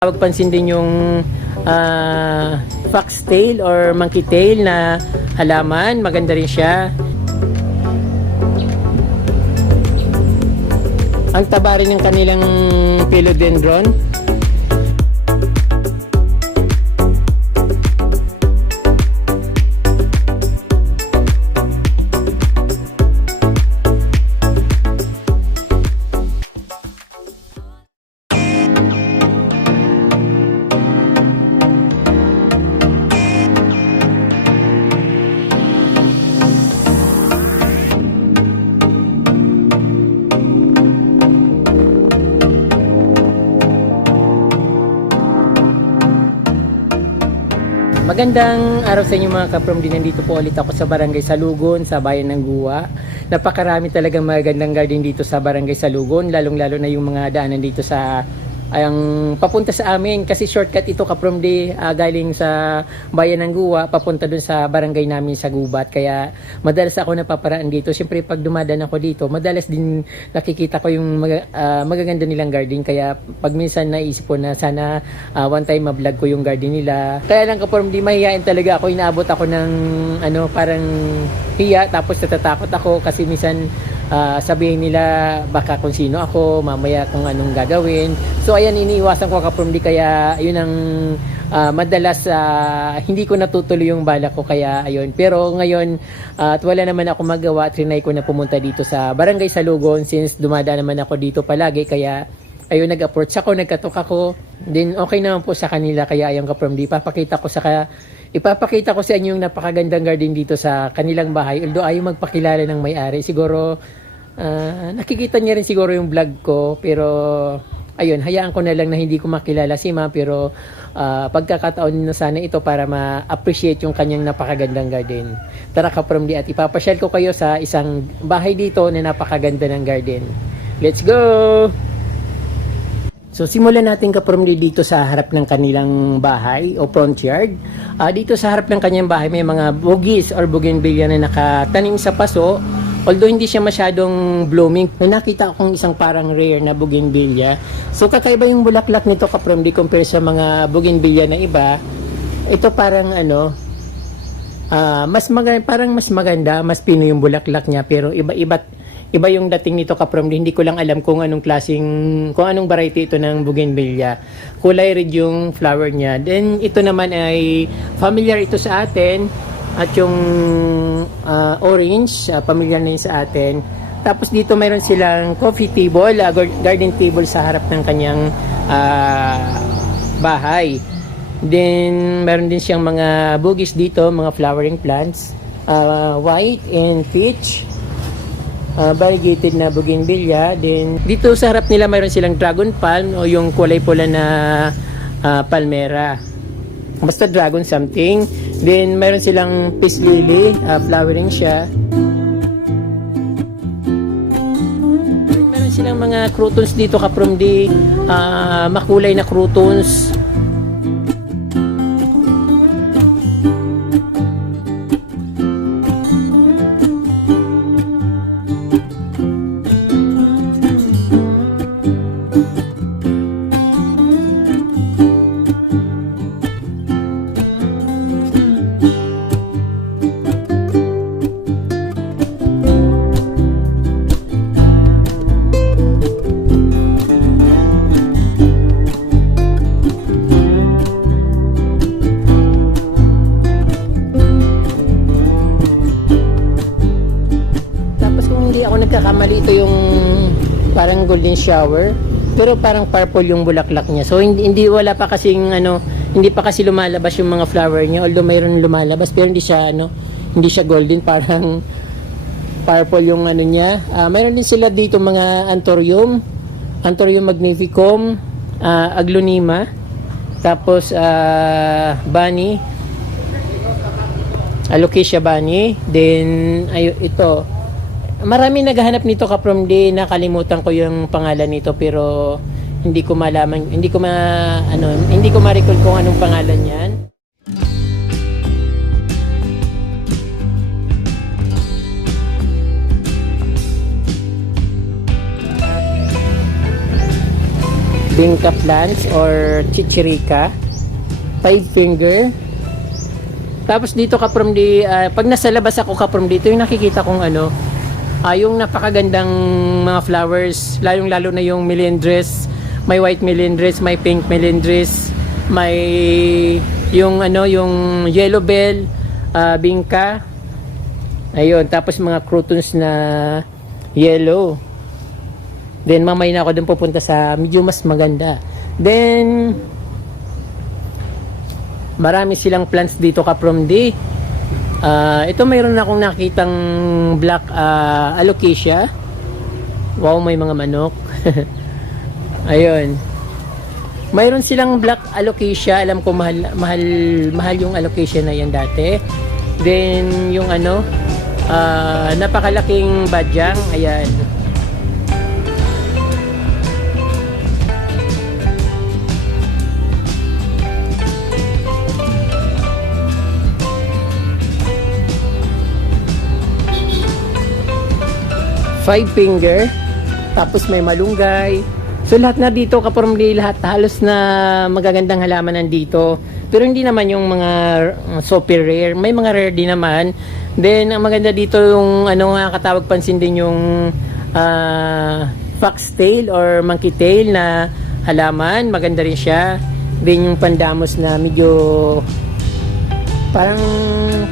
Tawag pansin din yung foxtail or monkey tail na halaman. Maganda rin siya. Ang taba rin ng kanilang philodendron. Magandang araw sa inyo mga kaprom. Nandito po ulit ako sa Barangay Salugon, sa bayan ng Guwa. Napakarami talagang magandang garden dito sa Barangay Salugon, lalong-lalo na yung mga daanan dito sa ang papunta sa amin kasi shortcut ito kaprom galing sa bayan ng Guwa papunta dun sa barangay namin sa Gubat, kaya madalas ako napaparaan dito. Siyempre pag dumadaan ako dito madalas din nakikita ko yung magaganda nilang garden, kaya pag minsan naisip ko na sana one time ma-vlog ko yung garden nila. Kaya lang kaprom mahihain talaga ako, inaabot ako ng parang hiya, tapos natatakot ako kasi minsan sabihin nila baka kung sino ako, mamaya kung anong gagawin. So ayan, iniiwasan ko kaprom kaya yun ang madalas hindi ko natutuloy yung balak ko, kaya ayun. Pero ngayon at wala naman ako magawa, trinay ko na pumunta dito sa Barangay Salugon since dumadaan naman ako dito palagi, kaya ayun, nag-approach ako, nagkatok ako. Then okay naman po sa kanila, kaya ayun kaprom ipapakita ko sa inyo yung napakagandang garden dito sa kanilang bahay. Although ayaw magpakilala ng may-ari, siguro nakikita niya rin siguro yung vlog ko, pero ayun, hayaan ko na lang na hindi ko makilala si Ma, pero pagkakataon na sana ito para ma-appreciate yung kanyang napakagandang garden. Tara kaprom at ipapasyal ko kayo sa isang bahay dito na napakaganda ng garden. Let's go! So simulan natin kaprom dito sa harap ng kanilang bahay o front yard. Dito sa harap ng kanyang bahay may mga bugis or bougainvillea na nakatanim sa paso. Although hindi siya masyadong blooming, may nakita akong isang parang rare na bougainvillea. So kakaiba yung bulaklak nito kaprom compare sa mga bougainvillea na iba. Ito parang parang mas maganda, mas pino yung bulaklak niya, pero iba yung dating nito kaprom. Hindi ko lang alam kung anong variety ito ng bougainvillea. Kulay red yung flower niya. Then ito naman ay familiar ito sa atin, at yung orange familiar na yun sa atin. Tapos dito mayroon silang coffee table, garden table sa harap ng kanyang bahay. Then meron din siyang mga bugis dito, mga flowering plants, white and peach, variegated na bougainvillea. Then dito sa harap nila mayroon silang dragon palm o yung kulay pula na palmera, basta dragon something. Then mayroon silang peace lily, flowering siya. Meron silang mga croutons dito kaprom makulay na croutons. Nagkakamali, ito yung parang golden shower, pero parang purple yung bulaklak niya. So hindi pa kasi lumalabas yung mga flower niya, although mayroon lumalabas, pero hindi siya golden, parang purple yung niya. Mayroon din sila dito mga anthurium magnificum, aglonema, tapos bunny, alocasia bunny. Then ito, marami naghahanap nito kaprom, nakalimutan ko yung pangalan nito, pero hindi ko ma-recall kung anong pangalan niyan. Bingka plants or chichirika. 5 finger. Tapos dito kaprom pag nasa labas ako kaprom dito, yung nakikita kong yung napakagandang mga flowers, lalong-lalo na yung melendres. May white melendres, may pink melendres, may yung yellow bell, bingka. Ayun, tapos mga croutons na yellow. Then mamaya na ako dun pupunta sa medyo mas maganda. Then marami silang plants dito kaprom di. Ito mayroon akong nakitang black alocasia. Wow, may mga manok. Ayun. Mayroon silang black alocasia. Alam ko mahal yung alocasia na yan dati. Then yung napakalaking badyang. Ayan. Five finger, tapos may malunggay. So lahat na dito kapormli, lahat halos na magagandang halaman nandito. Pero hindi naman yung mga super rare, may mga rare din naman. Then ang maganda dito yung katawag pansin din yung foxtail or monkey tail na halaman, maganda rin siya. Then yung pandamos na medyo parang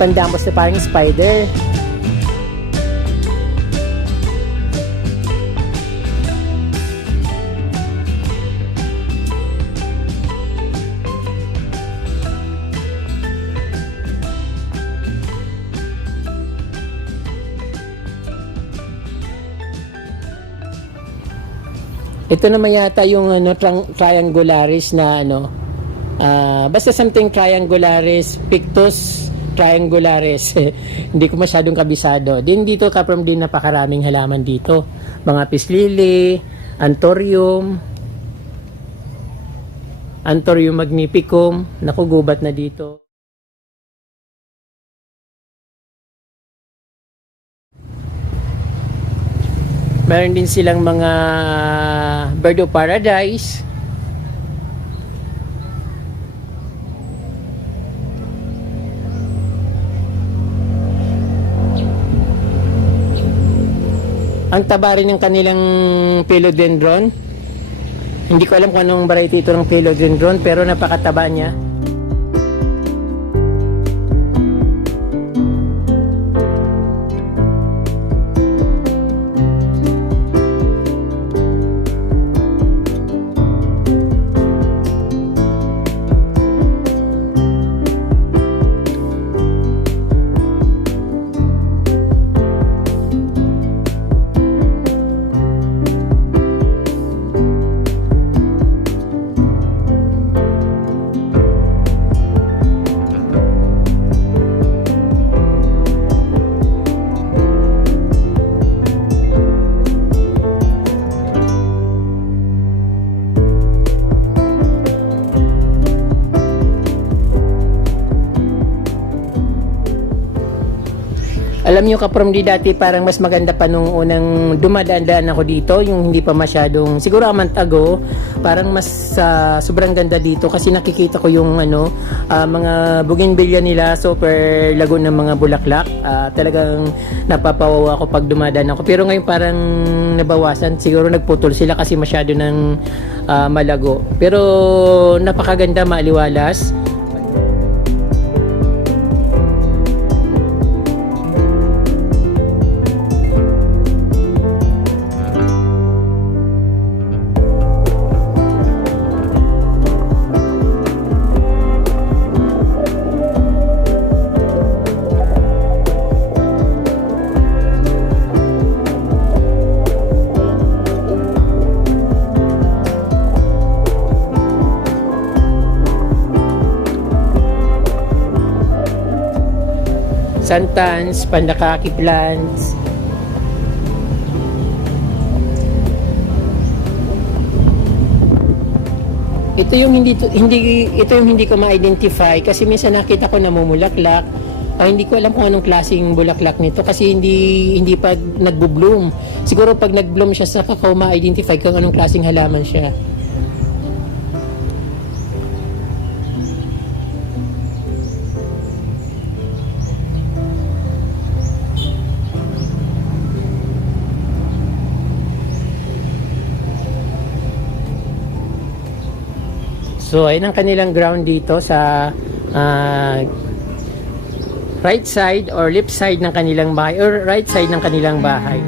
pandamos na parang spider. Ito naman yata yung triangularis na basta something triangularis, Pictus triangularis. Hindi ko masyadong kabisado. Din dito kaprom din napakaraming halaman dito. Mga pislili, anthurium magnificum, nakugubat na dito. Meron din silang mga bird of paradise. Ang taba rin ng kanilang philodendron. Hindi ko alam kung anong variety ito ng philodendron, pero napakataba niya. Alam nyo kaprom di dati parang mas maganda pa nung unang dumadaan-daan ako dito, yung hindi pa masyadong, siguro a month ago, parang mas sobrang ganda dito kasi nakikita ko yung mga bougainvillea nila, super lagon ng mga bulaklak. Talagang napapawawa ako pag dumadaan ako. Pero ngayon parang nabawasan, siguro nagputol sila kasi masyado ng malago. Pero napakaganda, maaliwalas. Santans, pandakaki plants. Ito yung hindi ko ma-identify kasi minsan nakita ko namumulaklak. Hindi ko alam kung anong klaseng bulaklak nito kasi hindi pa nagbo-bloom. Siguro pag nag-bloom siya sa ko ma-identify kung anong klaseng halaman siya. So, ayun ang kanilang ground dito sa right side or left side ng kanilang bahay or right side ng kanilang bahay.